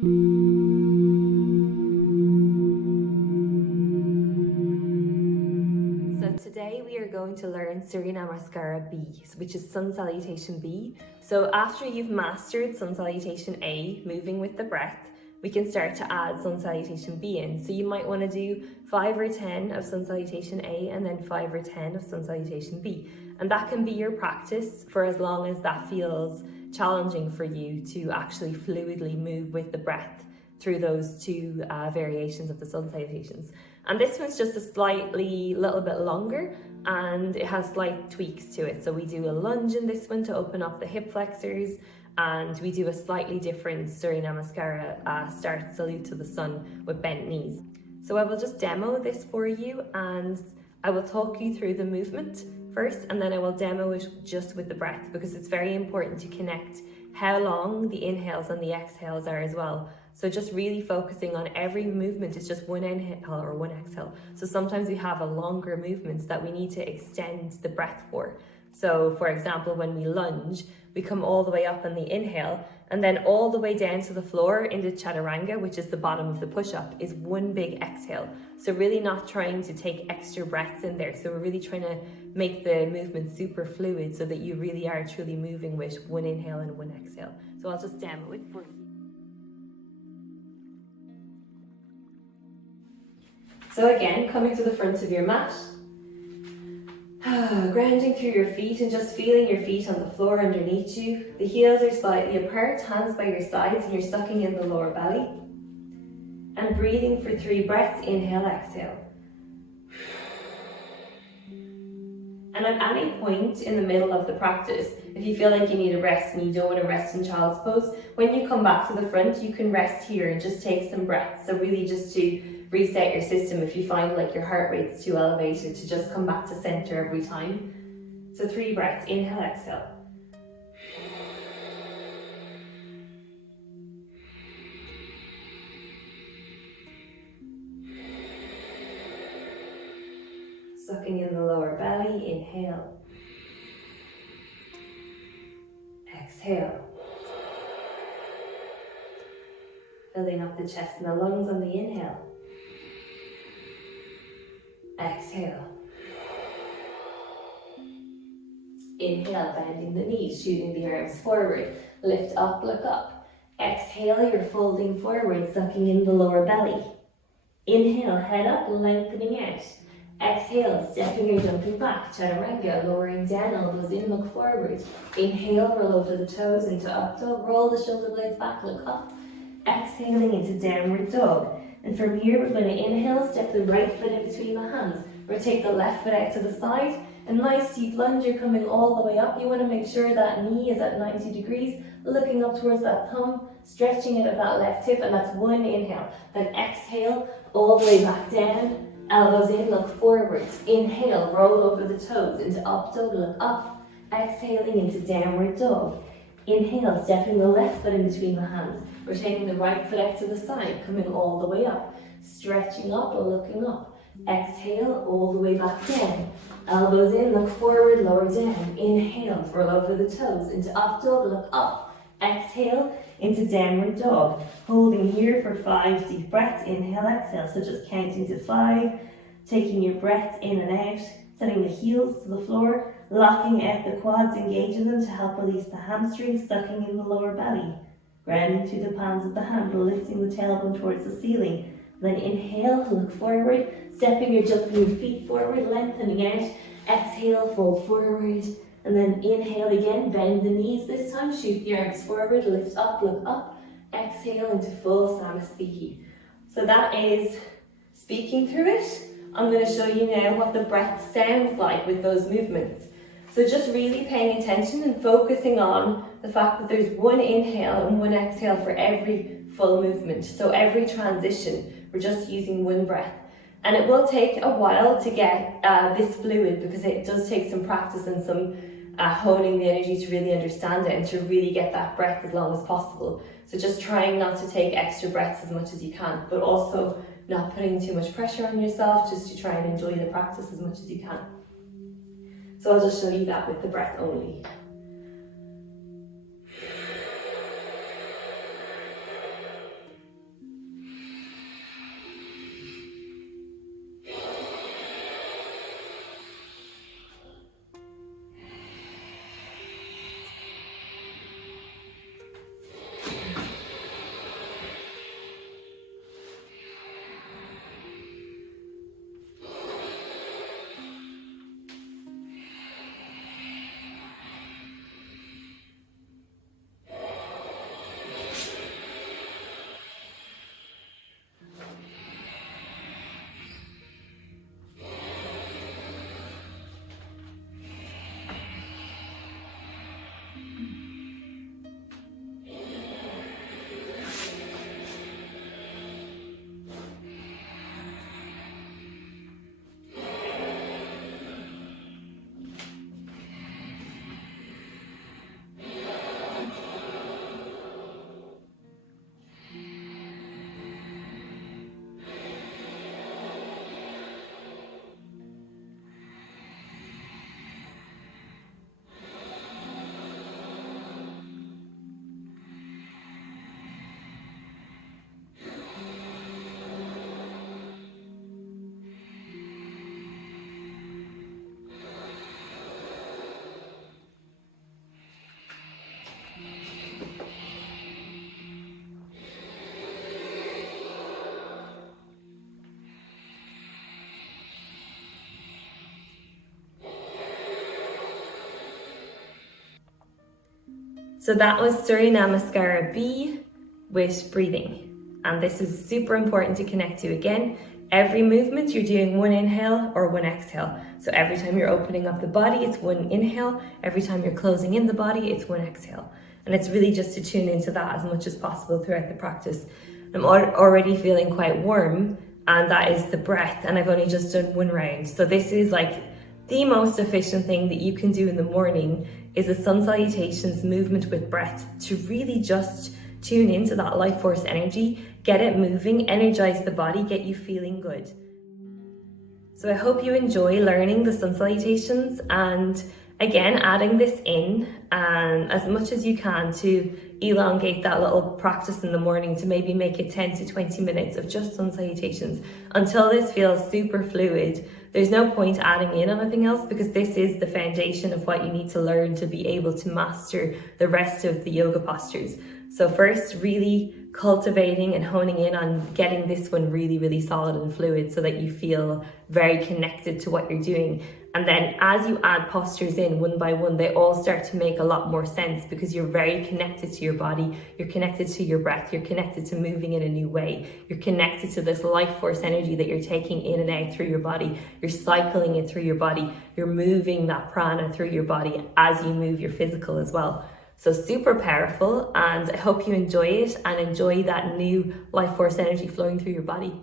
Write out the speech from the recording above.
Today we are going to learn Surya Namaskara B, which is Sun Salutation B. So after you've mastered Sun Salutation A, moving with the breath, we can start to add Sun Salutation B in. So you might want to do 5 or 10 of Sun Salutation A and then 5 or 10 of Sun Salutation B. And that can be your practice for as long as that feels challenging for you to actually fluidly move with the breath through those two variations of the Sun Salutations. And this one's just a little bit longer, and it has slight tweaks to it. So we do a lunge in this one to open up the hip flexors, and we do a slightly different Surya Namaskara start salute to the sun with bent knees. So I will just demo this for you, and I will talk you through the movement first, and then I will demo it just with the breath, because it's very important to connect how long the inhales and the exhales are as well. So just really focusing on every movement is just one inhale or one exhale. So sometimes we have a longer movements that we need to extend the breath for. So for example, when we lunge, we come all the way up on the inhale and then all the way down to the floor into chaturanga, which is the bottom of the push-up, is one big exhale. So really not trying to take extra breaths in there. So we're really trying to make the movement super fluid so that you really are truly moving with one inhale and one exhale. So I'll just demo it for you. So again, coming to the front of your mat, grounding through your feet and just feeling your feet on the floor underneath you. The heels are slightly apart, hands by your sides, and you're sucking in the lower belly. And breathing for 3 breaths, inhale, exhale. And at any point in the middle of the practice, if you feel like you need a rest and you don't want to rest in child's pose, when you come back to the front, you can rest here and just take some breaths. So really just to reset your system if you find like your heart rate's too elevated, to just come back to center every time. So 3 breaths, inhale, exhale. Sucking in the lower belly, inhale. Exhale. Filling up the chest and the lungs on the inhale. Exhale. Inhale, bending the knees, shooting the arms forward. Lift up, look up. Exhale, you're folding forward, sucking in the lower belly. Inhale, head up, lengthening out. Exhale, stepping or jumping back, chaturanga, lowering down, elbows in, look forward. Inhale, roll over the toes into up dog, roll the shoulder blades back, look up. Exhaling into downward dog. And from here, we're going to inhale, step the right foot in between the hands. Rotate the left foot out to the side. A nice deep lunge, you're coming all the way up. You want to make sure that knee is at 90 degrees, looking up towards that thumb, stretching it at that left hip, and that's one inhale. Then exhale, all the way back down. Elbows in, look forward. Inhale, roll over the toes into up dog, look up. Exhaling into downward dog. Inhale, stepping the left foot in between the hands. Rotating the right foot out to the side, coming all the way up. Stretching up or looking up. Exhale, all the way back down. Elbows in, look forward, lower down. Inhale, roll over the toes into up dog, look up. Exhale into downward dog. Holding here for 5 deep breaths. Inhale, exhale. So just counting to 5. Taking your breaths in and out. Setting the heels to the floor. Locking out the quads, engaging them to help release the hamstrings. Sucking in the lower belly. Grounding through the palms of the hand. Lifting the tailbone towards the ceiling. Then inhale, look forward. Stepping or jumping your feet forward. Lengthening out. Exhale, fold forward. And then inhale again, bend the knees this time, shoot the arms forward, lift up, look up, exhale into full Samasthiti. So that is speaking through it. I'm going to show you now what the breath sounds like with those movements. So just really paying attention and focusing on the fact that there's one inhale and one exhale for every full movement. So every transition, we're just using one breath. And it will take a while to get this fluid, because it does take some practice and some honing the energy to really understand it and to really get that breath as long as possible. So just trying not to take extra breaths as much as you can, but also not putting too much pressure on yourself, just to try and enjoy the practice as much as you can. So I'll just show you that with the breath only. So that was Surya Namaskara B with breathing. And this is super important to connect to. Again, every movement you're doing one inhale or one exhale. So every time you're opening up the body, it's one inhale. Every time you're closing in the body, it's one exhale. And it's really just to tune into that as much as possible throughout the practice. I'm already feeling quite warm, and that is the breath. And I've only just done one round. So this is like the most efficient thing that you can do in the morning, is a sun salutations movement with breath, to really just tune into that life force energy, get it moving, energize the body, get you feeling good. So I hope you enjoy learning the sun salutations, and again, adding this in and as much as you can to elongate that little practice in the morning, to maybe make it 10 to 20 minutes of just sun salutations until this feels super fluid. There's no point adding in anything else, because this is the foundation of what you need to learn to be able to master the rest of the yoga postures. So first, really cultivating and honing in on getting this one really, really solid and fluid so that you feel very connected to what you're doing. And then as you add postures in one by one, they all start to make a lot more sense, because you're very connected to your body, you're connected to your breath, you're connected to moving in a new way, you're connected to this life force energy that you're taking in and out through your body, you're cycling it through your body, you're moving that prana through your body as you move your physical as well. So super powerful, and I hope you enjoy it and enjoy that new life force energy flowing through your body.